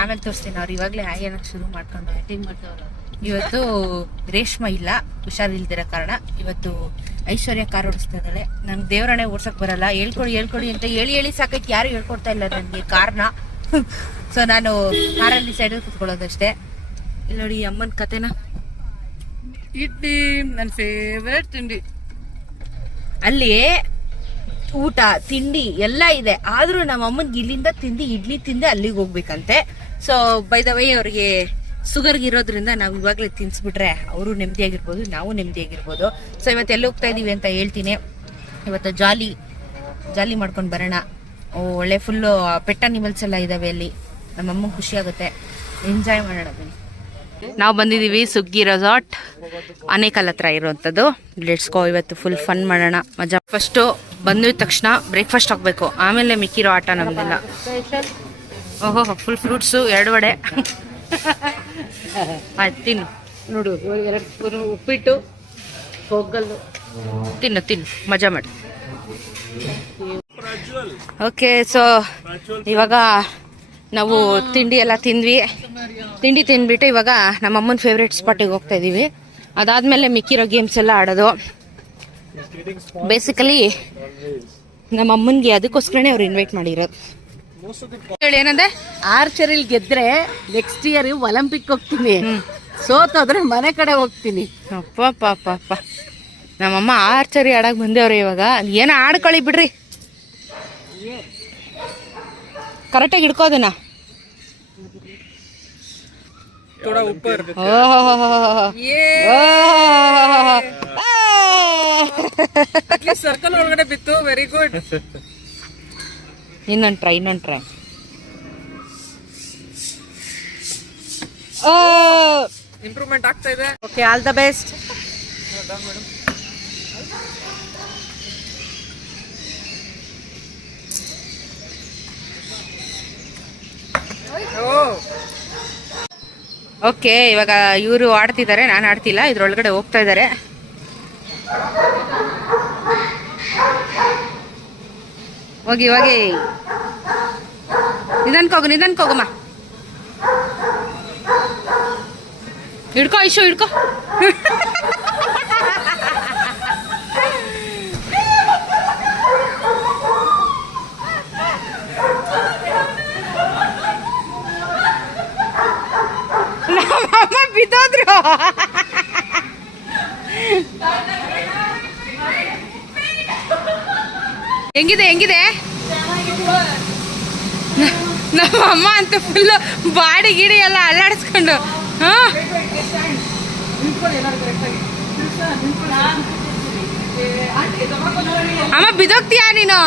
ಆಮೇಲೆ ತೋರಿಸ್ತೀನಿ ಅವ್ರು ಇವಾಗಲೇ ಹಾಗೆ ಏನಕ್ಕೆ ಶುರು ಮಾಡ್ಕೊಂಡು. ಆಕ್ಟಿಂಗ್ ಮಾಡ್ತಾವ್ರ ಇವತ್ತು ರೇಷ್ಮ ಇಲ್ಲ ಹುಷಾರಿಲ್ದಿರೋ ಕಾರಣ. ಇವತ್ತು ಐಶ್ವರ್ಯ ಕಾರ್ ಓಡಿಸ್ತಾ ಇದ್ದಾಳೆ ನಂಗೆ ದೇವರಣೆ ಓಡ್ಸಕ್ ಬರಲ್ಲ. ಹೇಳ್ಕೊಡಿ ಹೇಳ್ಕೊಡಿ ಅಂತ ಹೇಳಿ ಹೇಳಿ ಸಾಕೈತಿ. ಯಾರು ಹೇಳ್ಕೊಡ್ತಾ ಇಲ್ಲ ನನಗೆ ಕಾರ್ನ. ಸೊ ನಾನು ಕಾರಲ್ಲಿ ಸೈಡ್ ಕುತ್ಕೊಳ್ಳೋದಷ್ಟೇ. ಇಲ್ಲಿ ನೋಡಿ ಅಮ್ಮನ ಕತೆನ. ಇಡ್ಲಿ ನನ್ನ ಫೇವ್ರೆಟ್ ತಿಂಡಿ. ಅಲ್ಲಿ ಊಟ, ತಿಂಡಿ ಎಲ್ಲ ಇದೆ. ಆದ್ರೂ ನಮ್ಮ ಅಮ್ಮನಿಗೆ ಇಲ್ಲಿಂದ ತಿಂದು, ಇಡ್ಲಿ ತಿಂದು ಅಲ್ಲಿಗೆ ಹೋಗ್ಬೇಕಂತೆ. ಸೊ ಬೈ ದ ವೇ ಅವ್ರಿಗೆ ಸುಗರ್ಗೆ ಇರೋದ್ರಿಂದ ನಾವು ಇವಾಗಲೇ ತಿನ್ಸ್ಬಿಟ್ರೆ ಅವರು ನೆಮ್ಮದಿಯಾಗಿರ್ಬೋದು, ನಾವು ನೆಮ್ಮದಿಯಾಗಿರ್ಬೋದು. ಸೊ ಇವತ್ತು ಎಲ್ಲಿ ಹೋಗ್ತಾ ಇದೀವಿ ಅಂತ ಹೇಳ್ತೀನಿ. ಇವತ್ತು ಜಾಲಿ ಜಾಲಿ ಮಾಡ್ಕೊಂಡು ಬರೋಣ. ಒಳ್ಳೆ ಫುಲ್ಲು ಪೆಟ್ಟ ನಿಮಲ್ಸ್ ಎಲ್ಲ ಇದಾವೆ ಅಲ್ಲಿ. ನಮ್ಮಮ್ಮ ಖುಷಿ ಆಗುತ್ತೆ. ಎಂಜಾಯ್ ಮಾಡೋಣ ಬನ್ನಿ. ನಾವು ಬಂದಿದ್ದೀವಿ ಸುಗ್ಗಿ ರೆಸಾರ್ಟ್ ಆನೇಕಲ್ ಹತ್ರ ಇರುವಂಥದ್ದು. ಲೆಟ್ಸ್ ಗೋ ಇವತ್ತು ಫುಲ್ ಫನ್ ಮಾಡೋಣ. ಮಜಾ. ಫಸ್ಟು ಬಂದಿದ ತಕ್ಷಣ ಬ್ರೇಕ್ಫಾಸ್ಟ್ ಹಾಕಬೇಕು. ಆಮೇಲೆ ಮಿಕ್ಕಿರೋ ಆಟ ನಮ್ದೆಲ್ಲ. ಓಹೋ ಫುಲ್ ಫ್ರೂಟ್ಸು ಎರಡು ವಡೆ. ಆಯ್ತು ತಿನ್ನು. ನೋಡು ಎರಡು ಉಪ್ಪಿಟ್ಟು ಹೋಗಲ್ಲು ತಿನ್ನು ತಿನ್ನು. ಮಜಾ ಮಾಡಿ. ಓಕೆ ಸೊ ಇವಾಗ ನಾವು ತಿಂಡಿ ಎಲ್ಲ ತಿಂದ್ವಿ. ತಿಂಡಿ ತಿಂದ್ಬಿಟ್ಟು ಇವಾಗ ನಮ್ಮ ಅಮ್ಮನ ಫೇವ್ರೇಟ್ ಸ್ಪಾಟಿಗೆ ಹೋಗ್ತಾ ಇದ್ದೀವಿ ಅದಾದ್ಮೇಲೆ ಮಿಕ್ಕಿರೋ ಗೇಮ್ಸ್ ಎಲ್ಲ ಆಡೋದು. ಬೇಸಿಕಲಿ ನಮ್ಮ ಅಮ್ಮನಿಗೆ ಅದಕ್ಕೋಸ್ಕರನೇ ಅವ್ರು ಇನ್ವೈಟ್ ಮಾಡಿರೋದು. ಹೇಳಿ ಏನಂದ್ರೆ ಆರ್ಚರಿಲ್ ಗೆದ್ರೆ ನೆಕ್ಸ್ಟ್ ಇಯರ್ ಒಲಿಂಪಿಕ್ ಹೋಗ್ತೀನಿ. ಸೋತೋದ್ರೆ ಮನೆ ಕಡೆ ಹೋಗ್ತೀನಿ. ಅಪ್ಪ ಪಾಪ ಅಪ್ಪ ನಮ್ಮಮ್ಮ ಆರ್ಚರಿ ಆಡಕ್ ಬಂದೇವ್ರಿ ಇವಾಗ. ಏನೋ ಆಡ್ಕೊಳ್ಳಿ ಬಿಡ್ರಿ. ಕರೆಕ್ಟಾಗಿ ಹಿಡ್ಕೋದನ್ನ ಸರ್ಕಲ್ ಒಳಗಡೆ ಬಿತ್ತು. ವೆರಿ ಗುಡ್ ಇನ್ನೊಂದ್ ಟ್ರೈ ಇನ್ನೊಂದ್ ಟ್ರೈ ಇಂಪ್ರೂವ್ಮೆಂಟ್ ಆಗ್ತಾ ಇದೆ. Okay all the best okay ಇವಾಗ ಇವರು ಆಡ್ತಿದ್ದಾರೆ ನಾನು ಆಡ್ತಿಲ್ಲ ಇದ್ರೊಳಗಡೆ ಹೋಗ್ತಾ ಇದ್ದಾರೆ. ಹೋಗಿ ಹೋಗಿ ನಿಧಾನಕ್ಕೆ ಹೋಗು ನಿಧಾನಕ್ಕೆ ಹೋಗಮ್ಮ ಹಿಡ್ಕೋ ಇಶು ಹಿಡ್ಕೋ ನಮ್ಮಮ್ಮ ಬಿದ್ದೋದ್ರು ಹೆಂಗಿದೆ ಹೆಂಗಿದೆ? ನಮ್ಮ ಅಮ್ಮ ಅಂತ ಫುಲ್ಲು ಬಾಡಿ ಗಿಡಿ ಎಲ್ಲ ಅಲ್ಲಾಡಿಸ್ಕೊಂಡು ಅಮ್ಮ ಬಿದೋಗ್ತೀಯಾ ನೀನು?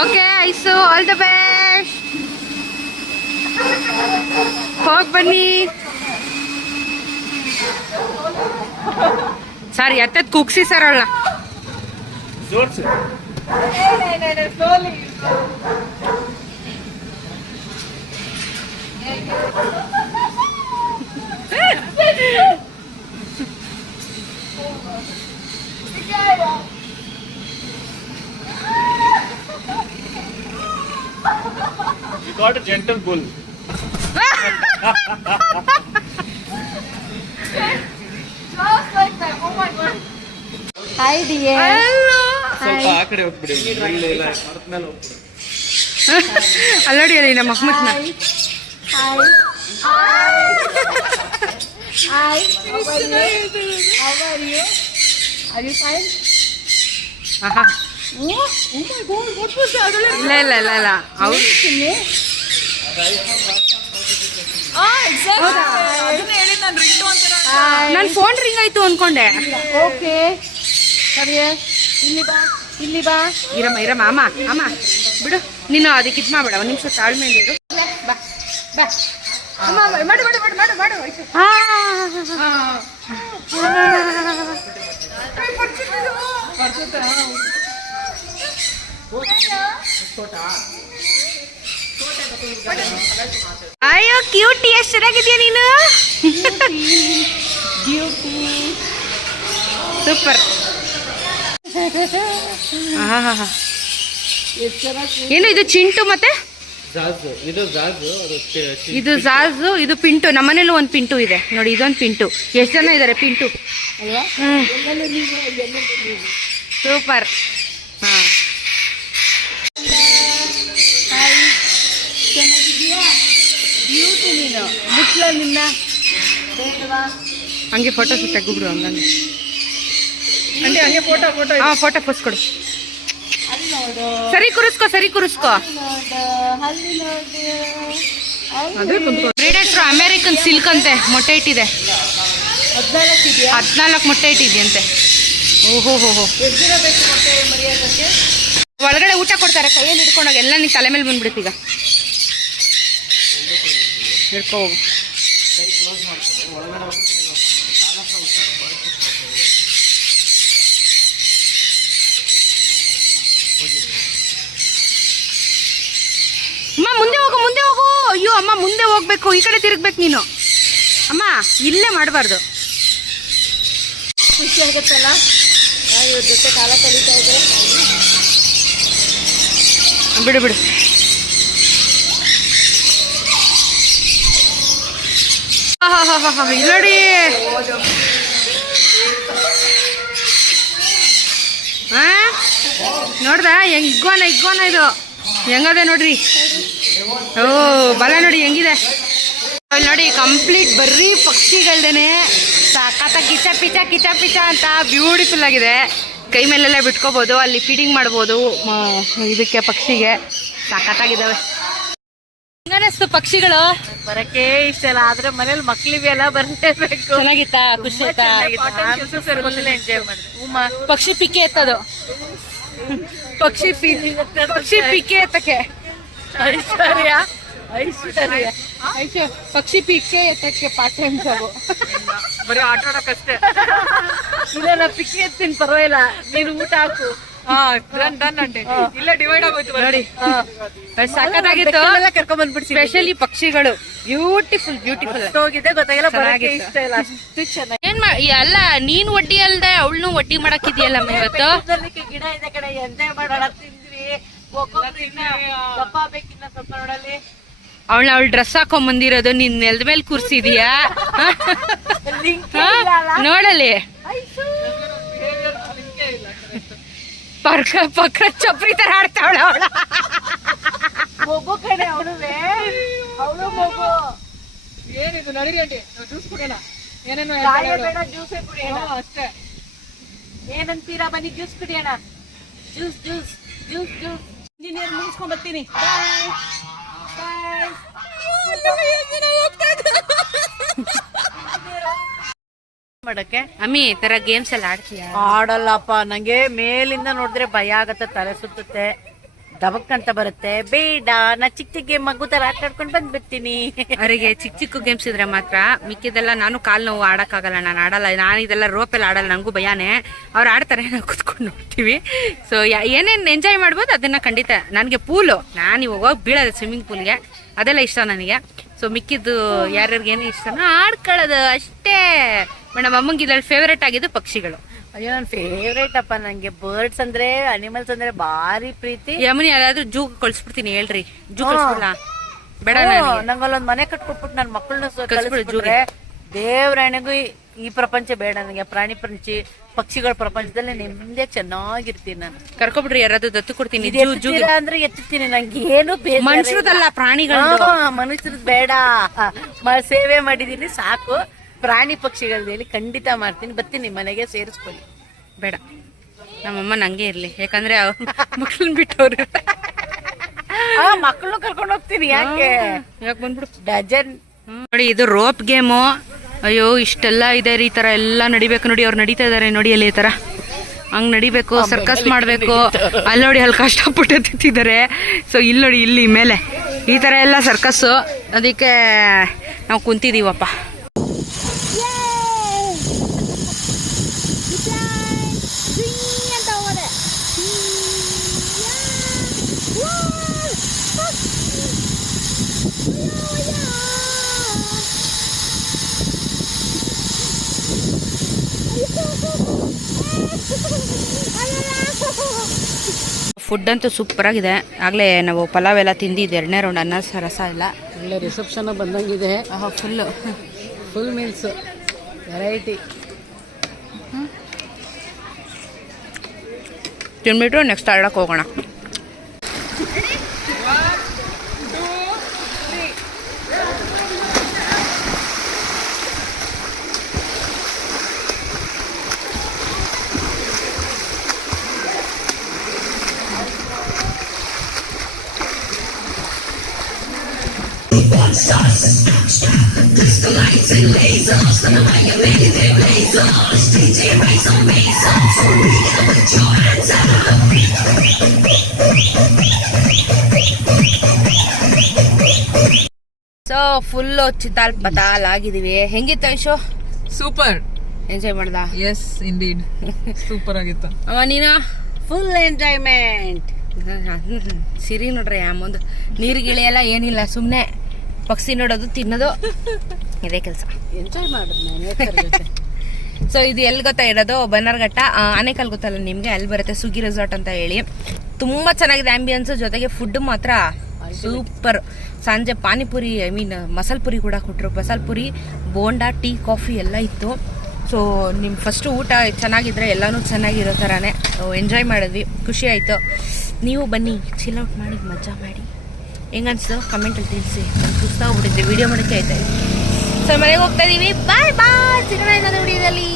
Okay, Aishu all the best ಹೋಗಿ ಬನ್ನಿ. ಸರ್ ಎತ್ತದ್ ಕುಗ್ಸಿ ಸರ್ ಅವಳ You got a gentle bull. Hi dear ಸ್ವಲ್ಪ ಆ ಕಡೆ ಹೋಗ್ಬಿಡಿ. ಇಲ್ಲ ಇಲ್ಲ. ಮರದ ಮೇಲೆ ಹೋಗ್ಬಿಡಿ. ಅಲ್ಲೋಡಿ ಅಲ್ಲಿ ನಮ್ಮ ಮಕ್ಕಳನ್ನ hi are you? Are you? ಆಹಾ. my god, what was that? ಇಲ್ಲ ಇಲ್ಲ ಇಲ್ಲ ಇಲ್ಲ. ಅವ್ರು ನನ್ನ ಫೋನ್ ರಿಂಗ್ ಆಯ್ತು ಅನ್ಕೊಂಡೆ. ಓಕೆ ಸರಿಯ ಇಲ್ಲಿ ಬಾ ಇಲ್ಲಿ ಬಾ. ಇರಮ್ಮ ಇರಮ್ಮ ಅಮ್ಮ ಅಮ್ಮ. ಬಿಡು ನೀನು ಅದಕ್ಕೆ ಇದು ಮಾಡಬೇಡ ಒಂದು ನಿಮಿಷ ತಾಳ್ಮೆ ಇರು. ಬಾ ಬಾ. ಅಮ್ಮ ಮಾಡು ಮಾಡು ಮಾಡು ಮಾಡು ಮಾಡು. ಅಯ್ಯೋ ಕ್ಯೂಟಿ ಎಷ್ಟು ಚೆನ್ನಾಗಿದ್ಯಾ ನೀನು? ಬ್ಯೂಟಿ ಹಾಂ ಹಾಂ ಏನು ಇದು ಚಿಂಟು ಮತ್ತೆ? ಜಾಜು ಇದು ಜಾಜು ಇದು ಜಾಜು ಇದು ಪಿಂಟು. ನಮ್ಮನೇಲೂ ಒಂದು ಪಿಂಟು ಇದೆ. ನೋಡಿ ಇದೊಂದು ಪಿಂಟು. ಎಷ್ಟು ಜನ ಇದ್ದಾರೆ ಪಿಂಟು? ಸೂಪರ್. ಹಾ. ಹಂಗೆ ಫೋಟೋ ತೆಗ್ಬಿಡು ಹಂಗಂಗೆ ಫೋಟೋ ಹಾ ಫೋಟೋ ಕೊಡು. ಅಲ್ಲಿ ನೋಡು ಸರಿ ಕುರಿಸ್ಕೋ. ಸರಿ ಕುರಿಸ್ಕೋ ಪ್ರಿಡೇಟ್ರ್ ಅಮೇರಿಕನ್ ಸಿಲ್ಕ್ ಅಂತೆ ಮೊಟ್ಟೆ ಇಟ್ಟಿದೆ. ಹದಿನಾಲ್ಕು ಮೊಟ್ಟೆ ಇಟ್ಟಿದ್ಯಂತೆ. ಓಹೋ ಹೋ ಹೋ. ಒಳಗಡೆ ಊಟ ಕೊಡ್ತಾರೆ ಕೈಯಲ್ಲಿ ಹಿಡ್ಕೊಂಡಾಗ ಎಲ್ಲ ನಿನ್ ತಲೆ ಮೇಲೆ ಬಂದ್ಬಿಡುತ್ತೆ ಈಗ. ಹಿಡ್ಕೊ ಹೋಗು ಅಮ್ಮ ಮುಂದೆ ಹೋಗು ಮುಂದೆ ಹೋಗು ಅಯ್ಯೋ ಅಮ್ಮ ಮುಂದೆ ಹೋಗ್ಬೇಕು ಈ ಕಡೆ ತಿರುಗ್ಬೇಕು ನೀನು. ಅಮ್ಮ ಇಲ್ಲೇ ಮಾಡಬಾರ್ದು. ಖುಷಿ ಆಗುತ್ತಲ್ಲ? ಇವ್ರ ಜೊತೆ ಕಾಲ ಕಳೀತಾ ಇದ್ರೆ ಬಿಡು ಬಿಡು. ನೋಡಿ. ಆ? ನೋಡ್ದ? ಹೆಂಗ್ ಇಗ್ಗೋನ ಇಗ್ಗೋನ ಇದು? ಹೆಂಗದೆ ನೋಡ್ರಿ? ಓ ಬಲ ನೋಡಿ ಹೆಂಗಿದೆ? ಇಲ್ಲಿ ನೋಡಿ ಕಂಪ್ಲೀಟ್ ಬರ್ರಿ ಪಕ್ಷಿಗಳ್ದೇನೆ. ಸಾಕಾತ ಕಿಚ ಪಿಚ ಕಿಚ ಪಿಚ ಅಂತ ಬ್ಯೂಟಿಫುಲ್ ಆಗಿದೆ. ಕೈ ಮೇಲೆಲ್ಲ ಬಿಟ್ಕೋಬೋದು ಅಲ್ಲಿ ಫೀಡಿಂಗ್ ಮಾಡ್ಬೋದು ಇದಕ್ಕೆ ಪಕ್ಷಿಗೆ. ಸಖತ್ತಾಗಿದ್ದಾವೆ ಹೆಂಗನಿಸ್ತು ಪಕ್ಷಿಗಳು? ಬರಕ್ಕೆ ಇಷ್ಟ ಇಲ್ಲ ಆದ್ರೆ ಮನೇಲಿ ಮಕ್ಳಿಗೆ ಎಲ್ಲ ಬರಲೇಬೇಕು. ಚೆನ್ನಾಗಿತ್ತಾ? ಖುಷಿ ಆಯ್ತಾ? ಎಂಜಾಯ್ ಮಾಡಿದೆ. ಪಕ್ಷಿ ಪಿಕೆ ಎತ್ತದು. ಪಕ್ಷಿ ಪಿ ಪಕ್ಷಿ ಪಿಕೆ ಎತ್ತಕ್ಕೆ. ಐಶ್ವರ್ಯ? ಐಶ್ವರ್ಯ? ಐಶ್ವರ್ಯ ಪಕ್ಷಿ ಪೀಕ್ಷೆ ಎತ್ತಕ್ಕೆ ಪಾಠ ಟೈಮ್ ಜಾಬು ಬರೀ ಆಟ ಆಡೋಕಷ್ಟೇ. ಇಲ್ಲ ನಾ ಪಿಕ್ಕಿ ಎತ್ತೀನಿ ಪರವಾಗಿಲ್ಲ. ನೀನು ಊಟ ಹಾಕು. ಇಲ್ಲ ಡಿವೈಡ್ ಆಗೋಯ್ತು ನೋಡಿ. ಸಖತ್ತಾಗಿತ್ತು ಕರ್ಕೊಂಡ್ ಬಂದ್ಬಿಡ್ಸಿ. ಸ್ಪೆಷಲಿ ಪಕ್ಷಿಗಳು. ಬ್ಯೂಟಿಫುಲ್ ಬ್ಯೂಟಿಫುಲ್ ಹೋಗಿದೆ ಗೊತ್ತಾಗಿಲ್ಲ ಬರಕ್ಕೆ ಇಷ್ಟ ಇಲ್ಲ. ಅಷ್ಟು ಚೆನ್ನಾಗಿ. ಏನ್ ಮಾ ಅಲ್ಲ ನೀನ್ ಒಡ್ಡಿ ಅಲ್ದೆ ಅವಳನ್ನು ವಡ್ಡಿ ಮಾಡಕ್ಕಿದ್ಯಲ್ಲ ಇವತ್ತು? ಗಿಡ ಇದೆ ಕಡೆ ಎಂಜಾಯ್ ಮಾಡೋಣ. ಅವಳ ಅವಳ ಡ್ರೆಸ್ ಹಾಕೊಂಡ್ ಬಂದಿರೋದು ನಿನ್ ನೆಲದ ಮೇಲೆ ಕೂರ್ಸಿದೀಯಾ? ನೋಡಲಿ ಪರ್ಕ ಪಕ್ಕ ಚಪ್ರಿ ತರ ಆಡ್ತಾವಳ ಅವಳ. ಮಗು ಕಡೆ ಅವಳುವೆ. ಅವಳು ಮಗು. ಏನಿದು ನಡೀರಿ ಆಂಟಿ. ಜ್ಯೂಸ್ ಕುಡಿಯೋಣ. ಏನೇನೋ ಗಾಯ ಬೇಡ ಜ್ಯೂಸೇ ಕುಡಿಯೋಣ. ಅಷ್ಟೇ. ಏನಂತೀರಾ ಬನ್ನಿ ಜ್ಯೂಸ್ ಕುಡಿಯೋಣ. Juice juice juice juice engineer ಮುಗಿಸ್ಕೊಂಡ್ ಬರ್ತೀನಿ ಮಾಡಕ್ಕೆ? ಅಮ್ಮಿ ಈ ತರ ಗೇಮ್ಸ್ ಎಲ್ಲ ಆಡ್ತೀಯ? ಆಡಲ್ಲಪ್ಪ ನಂಗೆ ಮೇಲಿಂದ ನೋಡಿದ್ರೆ ಭಯ ಆಗತ್ತೆ ತಲೆ ಸುತ್ತುತ್ತೆ. ದಬಕ್ ಬರುತ್ತೆ. ಬೇಡ, ನಾ ಚಿಕ್ಕ ಚಿಕ್ಕ ಮಗು ತರ ಆಟ ಆಡ್ಕೊಂಡು ಬಂದ್ಬಿಡ್ತೀನಿ. ಅವರಿಗೆ ಚಿಕ್ಕ ಚಿಕ್ಕ ಗೇಮ್ಸ್ ಇದ್ರೆ ಮಾತ್ರ ಮಿಕ್ಕಿದೆಲ್ಲ ನಾನು ಕಾಲ್ ನೋವು ಆಡೋಕ್ಕಾಗಲ್ಲ, ನಾನು ಆಡಲ್ಲ. ನಾನು ಇದೆಲ್ಲ ರೋಪೆಲ್ಲ ಆಡಲ್ಲ ನನಗೂ ಭಯಾನೇ. ಅವ್ರು ಆಡ್ತಾರೆ, ನಾವು ಕುತ್ಕೊಂಡು ನೋಡ್ತೀವಿ. ಸೊ ಏನೇನು ಎಂಜಾಯ್ ಮಾಡ್ಬೋದು ಅದನ್ನ ಖಂಡಿತ ನನಗೆ ಪೂಲು ನಾನು ಇವಾಗ ಹೋಗಿ ಬೀಳೋದು ಸ್ವಿಮ್ಮಿಂಗ್ ಪೂಲ್ಗೆ ಅದೆಲ್ಲ ಇಷ್ಟ ನನಗೆ. ಸೊ ಮಿಕ್ಕಿದ್ದು ಯಾರ್ಯಾರಿಗೆ ಏನು ಇಷ್ಟನೋ ಆಡ್ಕೊಳ್ಳೋದು ಅಷ್ಟೇ. ನಮ್ಮ ಅಮ್ಮಂಗೆ ಇದರಲ್ಲಿ ಫೇವ್ರೇಟ್ ಆಗಿದ್ದು ಪಕ್ಷಿಗಳು. ಅಯ್ಯೋ ನನ್ ಫೇವ್ರೇಟ್ ಅಪ್ಪ ನಂಗೆ ಬರ್ಡ್ಸ್ ಅಂದ್ರೆ ಅನಿಮಲ್ಸ್ ಅಂದ್ರೆ ಭಾರಿ ಪ್ರೀತಿ. ಯಮುನಿ ಯಾರಾದ್ರೂ ಜೂ ಕಳ್ಸ್ಬಿಡ್ತೀನಿ ಹೇಳ್ರಿ. ಜೂ ಕಳ್ಸ್ಬಿಡ್ಲಾ? ಬೇಡ ನಂಗಲ್ಲೊಂದ್ ಮನೆ ಕಟ್ಕೊಟ್ಬಿಟ್ಟು ನನ್ ಮಕ್ಕಳನ್ನ ಕಳಿಸ್ಬಿಟ್ರೆ ದೇವ್ರಾಣಿಗೂ ಈ- ಪ್ರಪಂಚ ಬೇಡ ನನಗೆ ಪ್ರಾಣಿ ಪ್ರಂಚಿ ಪಕ್ಷಿಗಳ ಪ್ರಪಂಚದಲ್ಲಿ ನಿಮ್ದೆ ಚೆನ್ನಾಗಿರ್ತೀನಿ ನಾನು. ಕರ್ಕೊಬಿಡ್ರಿ ಯಾರಾದ್ರೂ ದತ್ತು ಕೊಡ್ತೀನಿ ಅಂದ್ರೆ ಎತ್ತುತ್ತೀನಿ ನಂಗೆ ಏನು. ಮನುಷ್ಯರದಲ್ಲ ಪ್ರಾಣಿಗಳು ಮನುಷ್ಯರದ್ ಬೇಡ. ಸೇವೆ ಮಾಡಿದೀನಿ ಸಾಕು. ಪ್ರಾಣಿ ಪಕ್ಷಿಗಳದ್ದು ಹೇಳಿ ಖಂಡಿತ ಮಾಡ್ತೀನಿ. ಬರ್ತೀನಿ ಮನೆಗೆ ಸೇರಿಸ್ಕೊಳ್ಳಿ. ಬೇಡ. ನಮ್ಮಮ್ಮ ನಂಗೆ ಇರ್ಲಿ. ಯಾಕಂದ್ರೆ ಮಕ್ಳನ್ನ ಬಿಟ್ಟವ್ರು. ಆ ಮಕ್ಕಳನ್ನು ಕರ್ಕೊಂಡು ಹೋಗ್ತೀನಿ ಯಾಕೆ? ಯಾಕೆ ಬಂದ್ಬಿಡು? ಡಜನ್. ನೋಡಿ ಇದು ರೋಪ್ ಗೇಮು. ಅಯ್ಯೋ ಇಷ್ಟೆಲ್ಲ ಇದೆ ರೀ ಈ ತರ ಎಲ್ಲ ನಡಿಬೇಕು ನೋಡಿ. ಅವ್ರು ನಡೀತಾ ಇದಾರೆ ನೋಡಿ ಅಲ್ಲಿ ಈ ತರ. ಹಂಗ್ ನಡಿಬೇಕು ಸರ್ಕಸ್ ಮಾಡ್ಬೇಕು. ಅಲ್ಲಿ ನೋಡಿ ಅಲ್ಲಿ ಕಷ್ಟಪಟ್ಟು ತಿಂತಿದ್ದಾರೆ ಸೊ ಇಲ್ಲಿ ನೋಡಿ ಇಲ್ಲಿ ಮೇಲೆ. ಈ ತರ ಎಲ್ಲ ಸರ್ಕಸ್ಸು ಅದಕ್ಕೆ ನಾವು ಕುಂತಿದೀವಪ್ಪ. ಫುಡ್ ಅಂತೂ ಸೂಪರಾಗಿದೆ. ಆಗಲೇ ನಾವು ಪಲಾವ್ ಎಲ್ಲ ತಿಂದಿದ್ದು ಎರಡನೇ ರೌಂಡ್ ಅನ್ನ ರಸ ಎಲ್ಲ. ಒಳ್ಳೆ ರಿಸೆಪ್ಷನ್ ಬಂದಂಗಿದೆ. ಫುಲ್ಲು ಫುಲ್ ಮೀಲ್ಸ್ ವೆರೈಟಿ ತಿನ್ಬಿಟ್ಟು ನೆಕ್ಸ್ಟ್ ಆಡಕ್ಕೆ ಹೋಗೋಣ. ಸೊ ಫುಲ್ಲು ಚಿತ್ತಾಲ್ ಪತಾಲ್ ಆಗಿದೀವಿ ಹೆಂಗಿತ್ತು ಐಶು ಸೂಪರ್ ಎಂಜಾಯ್ ಮಾಡ್ದ? ಎಸ್ ಇಂಡೀಡ್ ಸೂಪರ್ ಆಗಿತ್ತು. ಅವ ನೀನು? ಫುಲ್ ಎಂಜಾಯ್ಮೆಂಟ್ ಸಿರಿ ನೋಡ್ರಿ ಮುಂದೆ ನೀರು ಗಿಳಿ ಎಲ್ಲ ಏನಿಲ್ಲ ಸುಮ್ಮನೆ ಪಕ್ಷಿ ನೋಡೋದು ತಿನ್ನೋದು ಇದೇ ಕೆಲಸ. ಎಂಜಾಯ್ ಮಾಡಿದ್ ಸೊ ಇದು ಎಲ್ಲಿ ಗೊತ್ತಾ ಇರೋದು? ಬನ್ನರ್ಘಟ್ಟ ಆನೆಕಲ್ ಆನೇಕಲ್ ಗೊತ್ತಲ್ಲ ನಿಮಗೆ? ಅಲ್ಲಿ ಬರುತ್ತೆ? ಸುಗಿ ರೆಸಾರ್ಟ್ ಅಂತ ಹೇಳಿ. ತುಂಬಾ ಚೆನ್ನಾಗಿದೆ ಆಂಬಿಯನ್ಸ್ ಜೊತೆಗೆ ಫುಡ್ ಮಾತ್ರ ಸೂಪರ್ ಸಂಜೆ ಪಾನಿಪುರಿ ಐ ಮೀನ್ ಮಸಾಲ ಪುರಿ ಕೂಡ ಕೊಟ್ಟರು ಮಸಾಲ ಪುರಿ ಬೋಂಡಾ ಟೀ ಕಾಫಿ ಎಲ್ಲ ಇತ್ತು. ಸೊ ನಿಮ್ಮ ಫಸ್ಟ್ ಊಟ ಚೆನ್ನಾಗಿದ್ರೆ ಎಲ್ಲನೂ ಚೆನ್ನಾಗಿರೋ ಥರನೇ ಎಂಜಾಯ್ ಮಾಡಿದ್ವಿ. ಖುಷಿ ಆಯಿತು. ನೀವು ಬನ್ನಿ. ಚಿಲ್ ಔಟ್ ಮಾಡಿ ಮಜಾ ಮಾಡಿ. ಹೆಂಗನ್ಸ್ತು ಕಮೆಂಟಲ್ಲಿ ತಿಳಿಸಿ. ನಾನು ಸುಸ್ತಾಗ್ಬಿಟ್ಟಿದ್ದೆ. ವಿಡಿಯೋ ಮಾಡೋಕ್ಕೆ ಆಯ್ತಾ ಸರ್, ಮನೆಗೆ ಹೋಗ್ತಾ ಇದ್ದೀವಿ ಬಾಯ್ ಬಾಯ್ ಸಿಗೋಣ ಇನ್ನೊಂದು ವಿಡಿಯೋದಲ್ಲಿ